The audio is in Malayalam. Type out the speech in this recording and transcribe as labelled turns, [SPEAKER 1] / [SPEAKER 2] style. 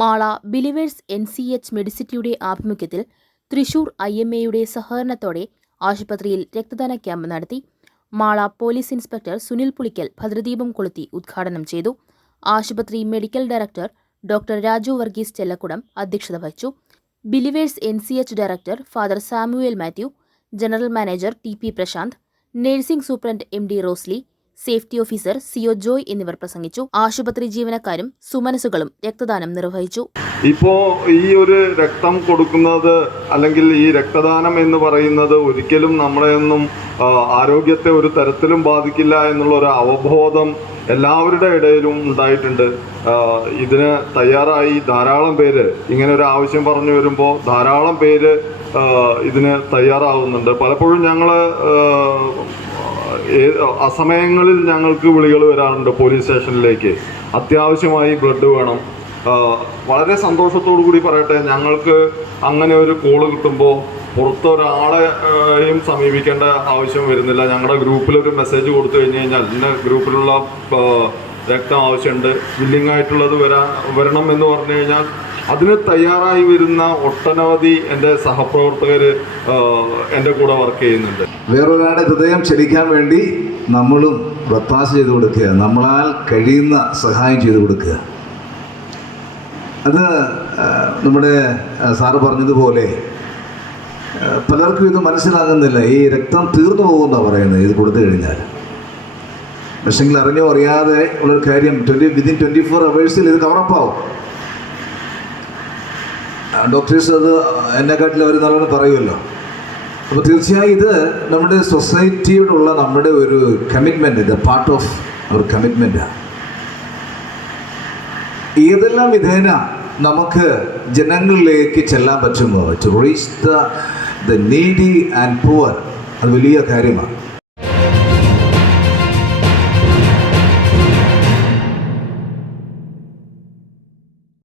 [SPEAKER 1] Mala Believers N C H മെഡിസിറ്റിയുടെ ആഭിമുഖ്യത്തിൽ തൃശൂർ ഐ എം എയുടെ സഹകരണത്തോടെ ആശുപത്രിയിൽ രക്തദാന ക്യാമ്പ് നടത്തി മാള പോലീസ് ഇൻസ്പെക്ടർ സുനിൽ പുളിക്കൽ ഭദ്രദീപം കൊളുത്തി ഉദ്ഘാടനം ചെയ്തു. ആശുപത്രി medical director doctor Raju Varghese Chellakudam അധ്യക്ഷത വഹിച്ചു. Believers N C H director father Samuel Mathew general manager T P Prashanth nursing superintendent M D Rosely safety officer CO Joy എന്നിവർ പ്രസംഗിച്ചു. ആശുപത്രി ജീവനക്കാരും സുമനസുകളും രക്തദാനം നിർവഹിച്ചു.
[SPEAKER 2] ഇപ്പോ ഈ ഒരു രക്തം കൊടുക്കുന്നത് അല്ലെങ്കിൽ ഈ രക്തദാനം എന്ന് പറയുന്നത് ഒരിക്കലും നമ്മളെയൊന്നും ആരോഗ്യത്തെ ഒരു തരത്തിലും ബാധിക്കില്ല എന്നുള്ള ഒരു അവബോധം എല്ലാവരുടെ ഇടയിലും ഉണ്ടായിട്ടുണ്ട്. ഇതിന് തയ്യാറായി ധാരാളം പേര് ഇങ്ങനെ ഒരു ആവശ്യം പറഞ്ഞു വരുമ്പോൾ ധാരാളം പേര് ഇതിന് തയ്യാറാവുന്നുണ്ട്. പലപ്പോഴും ഞങ്ങൾ അസമയങ്ങളിൽ ഞങ്ങൾക്ക് വിളികൾ വരാറുണ്ട് പോലീസ് സ്റ്റേഷനിലേക്ക്. അത്യാവശ്യമായി ബ്ലഡ് വേണം. വളരെ സന്തോഷത്തോടു കൂടി പറയട്ടെ ഞങ്ങൾക്ക് അങ്ങനെ ഒരു കോൾ കിട്ടുമ്പോൾ പുറത്തൊരാളെയും സമീപിക്കേണ്ട ആവശ്യം വരുന്നില്ല. ഞങ്ങളുടെ ഗ്രൂപ്പിലൊരു മെസ്സേജ് കൊടുത്തു കഴിഞ്ഞ് കഴിഞ്ഞാൽ ഇന്ന ഗ്രൂപ്പിലുള്ള രക്തം ആവശ്യമുണ്ട് ബില്ലിങ്ങായിട്ടുള്ളത് വരാ വരണം എന്ന് പറഞ്ഞു കഴിഞ്ഞാൽ അതിന് തയ്യാറായി വരുന്ന ഒട്ടനവധി എന്റെ സഹപ്രവർത്തകർ എന്റെ കൂടെ വർക്ക് ചെയ്യുന്നുണ്ട്.
[SPEAKER 3] വേറൊരാളുടെ ഹൃദയം ചലിക്കാൻ വേണ്ടി നമ്മളും പ്രത്യാശ ചെയ്തു കൊടുക്കുക. നമ്മളാൽ കഴിയുന്ന സഹായം ചെയ്തു കൊടുക്കുക. അത് നമ്മുടെ സാറ് പറഞ്ഞതുപോലെ പലർക്കും ഇത് മനസ്സിലാകുന്നില്ല. ഈ രക്തം തീർന്നു പോകുമെന്നാണ് പറയുന്നത്. ഇത് കൊടുത്തു കഴിഞ്ഞാൽ. പക്ഷെങ്കിൽ അറിഞ്ഞോ അറിയാതെ ഉള്ളൊരു കാര്യം. ട്വന്റി വിതിൻ ട്വന്റി ഫോർ അവേഴ്സിൽ ഇത് കവറപ്പാവും ഡോക്ടേഴ്സ് അത് എന്നെക്കാട്ടിൽ അവർ നല്ലോണം പറയുമല്ലോ. അപ്പോൾ തീർച്ചയായും ഇത് നമ്മുടെ സൊസൈറ്റിയോടുള്ള നമ്മുടെ ഒരു കമ്മിറ്റ്മെന്റ് ഇത് പാർട്ട് ഓഫ് അവർ കമ്മിറ്റ്മെന്റാണ് ഏതെല്ലാം വിധേന നമുക്ക് ജനങ്ങളിലേക്ക് ചെല്ലാൻ പറ്റുമോ? To reach the the needy and poor അത് വലിയ കാര്യമാണ്.